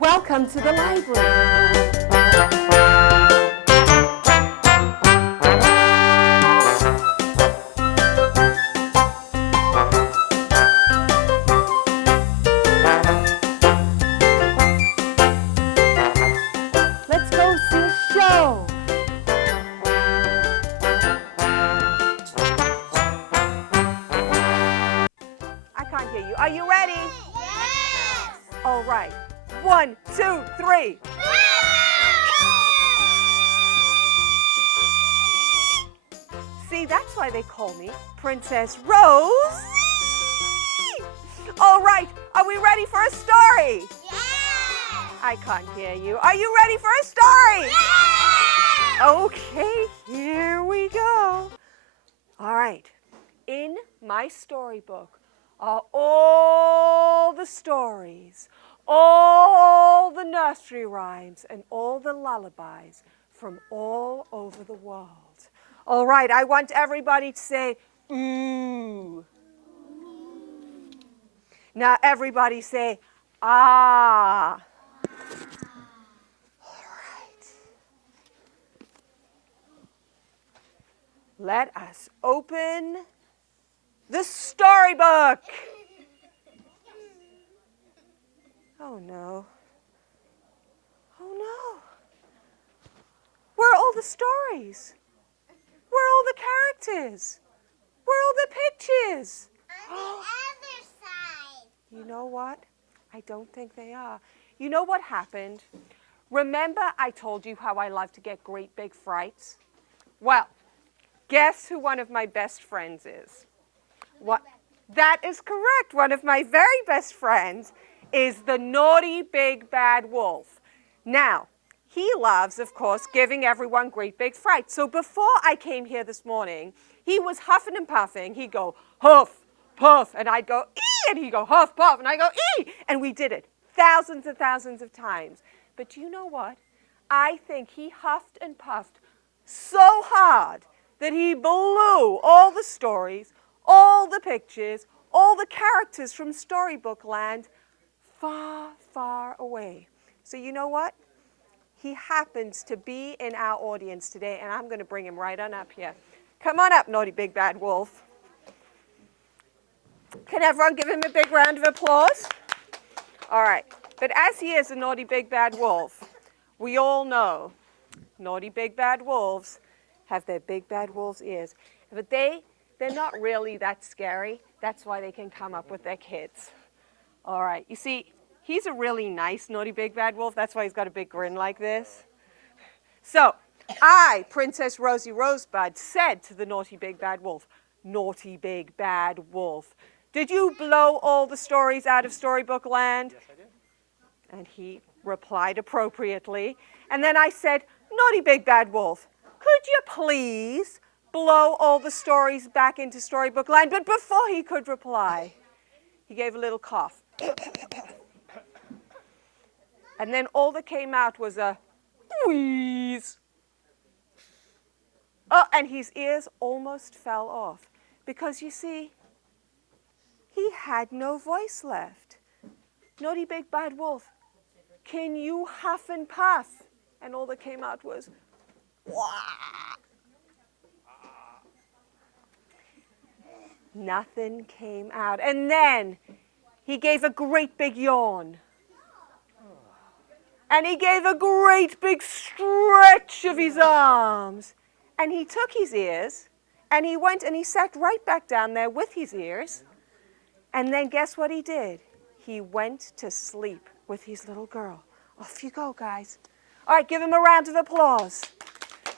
Welcome to the library. Let's go see a show. I can't hear you. Are you ready? Yes! All right. 1, 2, 3. See, that's why they call me Princess Rose. All right, are we ready for a story? Yes! I can't hear you. Are you ready for a story? Yes! Okay, here we go. All right, in my storybook are all the stories, all the nursery rhymes, and all the lullabies from all over the world. All right, I want everybody to say, ooh. Now everybody say, ah. All right. Let us open the storybook. Oh no. Oh no. Where are all the stories? Where are all the characters? Where are all the pictures? On the other side. You know what? I don't think they are. You know what happened? Remember I told you how I love to get great big frights? Well, guess who one of my best friends is? What? That is correct. One of my very best friends is the naughty big bad wolf. Now, he loves, of course, giving everyone great big frights. So before I came here this morning, he was huffing and puffing. He'd go, huff, puff, and I'd go, ee, and he'd go, huff, puff, and I'd go, ee, and we did it thousands and thousands of times. But you know what? I think he huffed and puffed so hard that he blew all the stories, all the pictures, all the characters from Storybook Land far, far away. So you know what? He happens to be in our audience today, and I'm going to bring him right on up here. Come on up, naughty big bad wolf. Can everyone give him a big round of applause? All right. But as he is a naughty big bad wolf, we all know naughty big bad wolves have their big bad wolf's ears. But they're not really that scary. That's why they can come up with their kids. All right. You see, he's a really nice naughty big bad wolf. That's why he's got a big grin like this. So I, Princess Rosie Rosebud, said to the naughty big bad wolf, naughty big bad wolf, did you blow all the stories out of Storybook Land? Yes, I did. And he replied appropriately. And then I said, naughty big bad wolf, could you please blow all the stories back into Storybook Land? But before he could reply, he gave a little cough. And then all that came out was a wheeze. Oh, and his ears almost fell off. Because you see, he had no voice left. Naughty big bad wolf, can you huff and puff? And all that came out was, wah. Nothing came out. And then he gave a great big yawn. And he gave a great big stretch of his arms. And he took his ears, and he went and he sat right back down there with his ears. And then guess what he did? He went to sleep with his little girl. Off you go, guys. All right, give him a round of applause.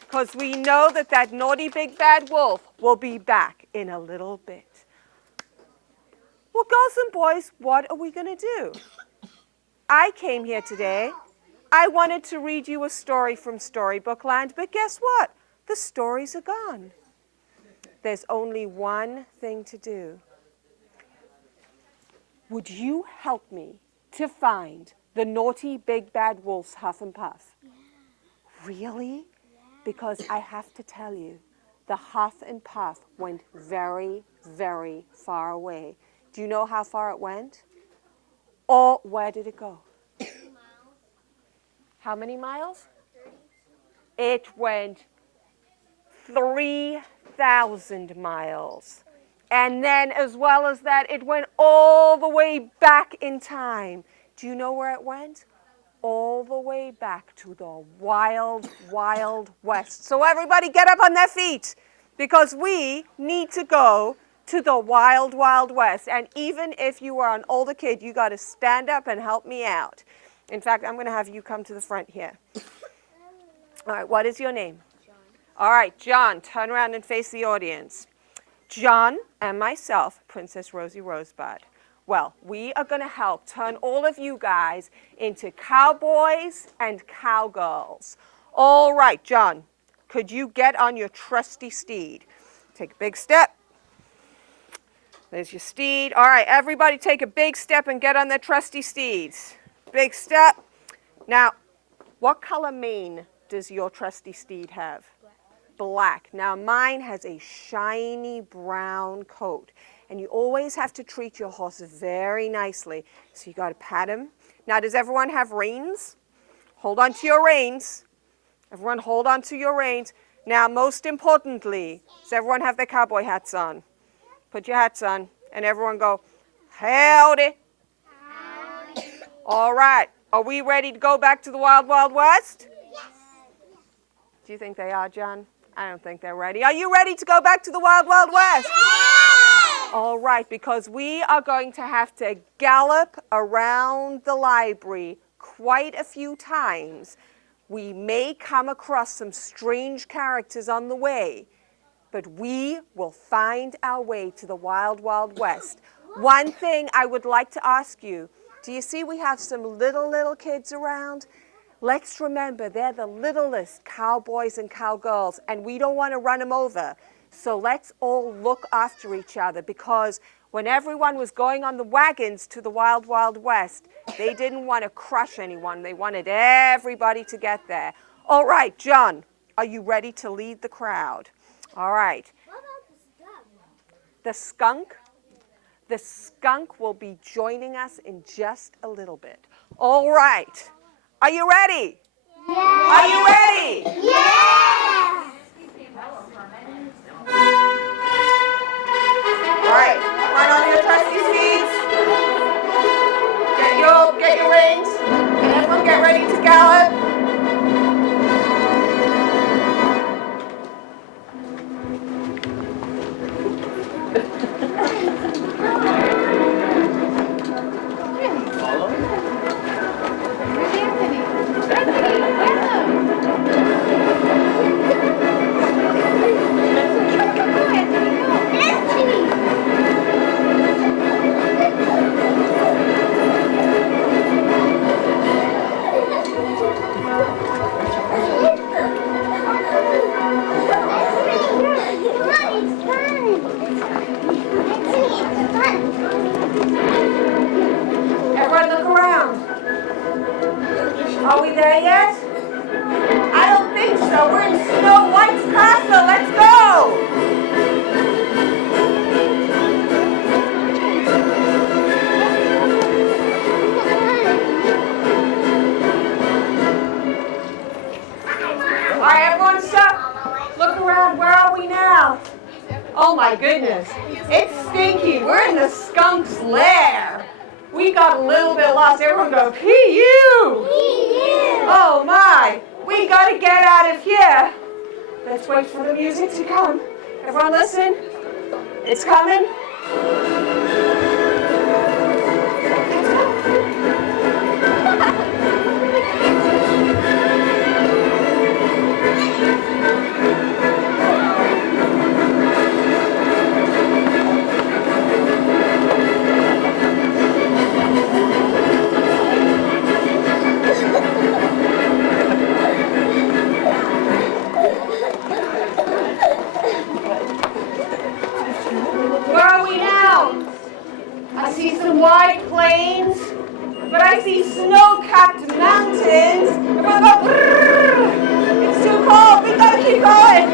Because we know that that naughty big bad wolf will be back in a little bit. Well, girls and boys, what are we going to do? I came here today. I wanted to read you a story from Storybook Land, but guess what? The stories are gone. There's only one thing to do. Would you help me to find the naughty big bad wolf's huff and puff? Yeah. Really? Yeah. Because I have to tell you, the huff and puff went very, very far away. Do you know how far it went? Or where did it go? 2 miles. How many miles? It went 3,000 miles. And then, as well as that, it went all the way back in time. Do you know where it went? All the way back to the wild, wild west. So everybody get up on their feet, because we need to go to the wild, wild west. And even if you are an older kid, you got to stand up and help me out. In fact, I'm going to have you come to the front here. All right, what is your name? John. All right, John, turn around and face the audience. John and myself, Princess Rosie Rosebud. Well, we are going to help turn all of you guys into cowboys and cowgirls. All right, John, could you get on your trusty steed? Take a big step. There's your steed. All right, everybody take a big step and get on their trusty steeds. Big step. Now, what color mane does your trusty steed have? Black. Now mine has a shiny brown coat, and you always have to treat your horse very nicely. So you got to pat him. Now, does everyone have reins? Hold on to your reins. Everyone hold on to your reins. Now, most importantly, does everyone have their cowboy hats on? Put your hats on, and everyone go, howdy. Howdy. All right. Are we ready to go back to the wild, wild west? Yes. Do you think they are, John? I don't think they're ready. Are you ready to go back to the wild, wild west? Yes. All right, because we are going to have to gallop around the library quite a few times. We may come across some strange characters on the way, but we will find our way to the wild, wild west. One thing I would like to ask you, do you see we have some little kids around? Let's remember, they're the littlest cowboys and cowgirls, and we don't want to run them over. So let's all look after each other, because when everyone was going on the wagons to the wild, wild west, they didn't want to crush anyone. They wanted everybody to get there. All right, John, are you ready to lead the crowd? All right. What about The skunk? The skunk will be joining us in just a little bit. All right. Are you ready? Yes. Are you ready? Yes. All right. Run on your trusty steeds. Get your reins. And everyone get ready to gallop. Everyone look around. Are we there yet? I don't think so. We're in Snow White's castle. Let's go. All right, everyone stop. Look around. Where are we now? Oh my goodness. It's stinky. We're in the skunk's lair. We got a little bit lost. Everyone go, P.U. Oh my. We got to get out of here. Let's wait for the music to come. Everyone listen. It's coming. Where are we now? I see some wide plains, but I see snow-capped mountains. Everyone go, brrr! It's too cold. We gotta keep going.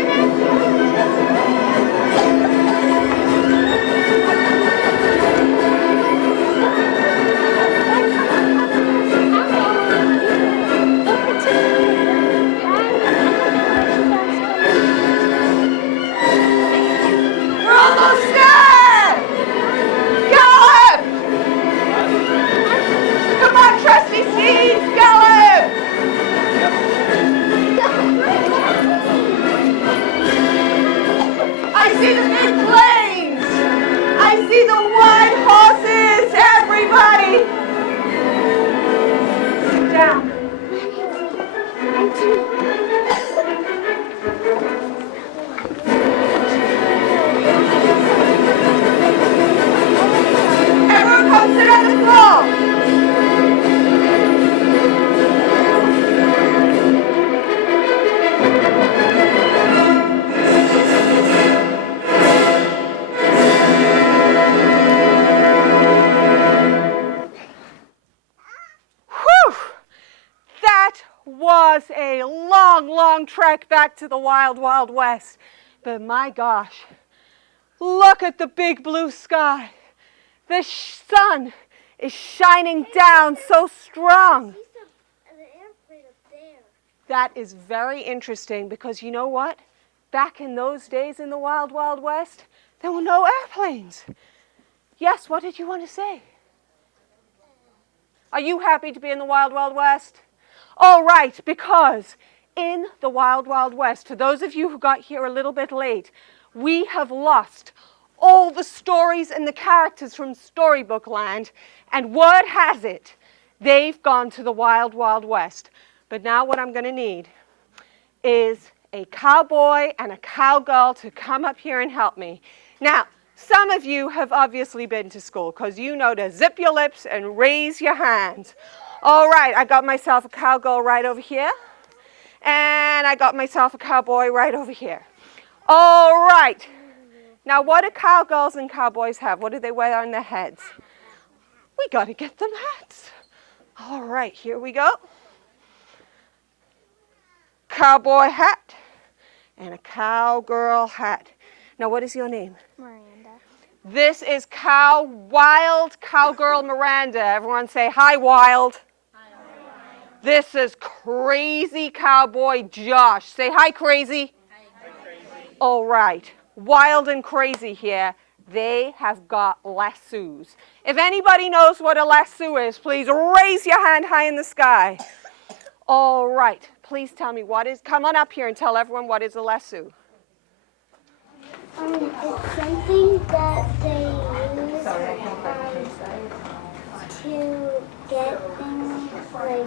let's roll. Whew! That was a long, long trek back to the wild, wild west. But my gosh, look at the big blue sky. The sun is shining down so strong. The airplane up there. That is very interesting because you know what? Back in those days in the wild, wild west, there were no airplanes. Yes, what did you want to say? Are you happy to be in the wild, wild west? All right, because in the wild, wild west, for those of you who got here a little bit late, we have lost all the stories and the characters from Storybook Land, and word has it, they've gone to the wild, wild west. But now what I'm going to need is a cowboy and a cowgirl to come up here and help me. Now, some of you have obviously been to school because you know to zip your lips and raise your hands. All right, I got myself a cowgirl right over here. And I got myself a cowboy right over here. All right. Now, what do cowgirls and cowboys have? What do they wear on their heads? We got to get them hats. All right, here we go. Cowboy hat and a cowgirl hat. Now, what is your name? Miranda. This is Wild Cowgirl Miranda. Everyone say, hi, Wild. This is Crazy Cowboy Josh. Say, hi, Crazy. Hi, Crazy. All right. Wild and Crazy here. They have got lassos. If anybody knows what a lasso is, please raise your hand high in the sky. All right. Please tell me what is, come on up here and tell everyone what is a lasso. It's something that they use to get things like,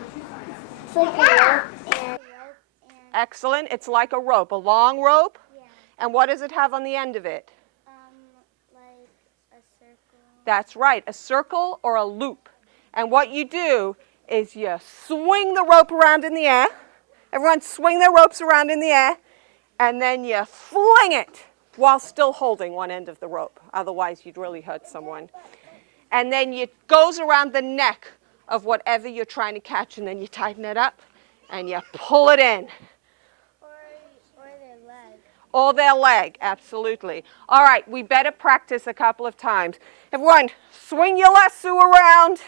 it's like a rope and Excellent. It's like a rope, a long rope. yeah, And what does it have on the end of it? like a circle. That's right, a circle or a loop. And what you do is you swing the rope around in the air. Everyone swing their ropes around in the air. And then you fling it while still holding one end of the rope. Otherwise, you'd really hurt someone. And then it goes around the neck of whatever you're trying to catch. And then you tighten it up and you pull it in. Or their leg. Or their leg, absolutely. All right, we better practice a couple of times. Everyone, swing your lasso around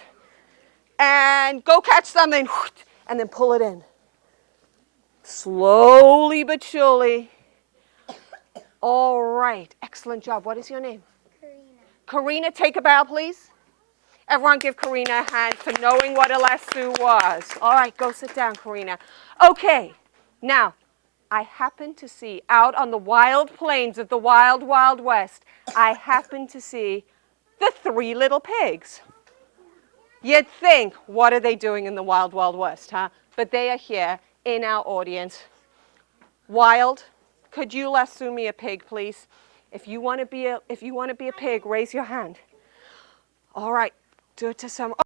and go catch something and then pull it in. Slowly but surely. All right, excellent job. What is your name? Karina. Karina, take a bow, please. Everyone give Karina a hand for knowing what a lasso was. All right, go sit down, Karina. Okay, now, I happen to see out on the wild plains of the wild, wild west, I happen to see the three little pigs. You'd think, what are they doing in the wild, wild west, huh? But they are here in our audience. Wild, could you lasso me a pig, please? If you want to be a pig, raise your hand. All right, do it to someone.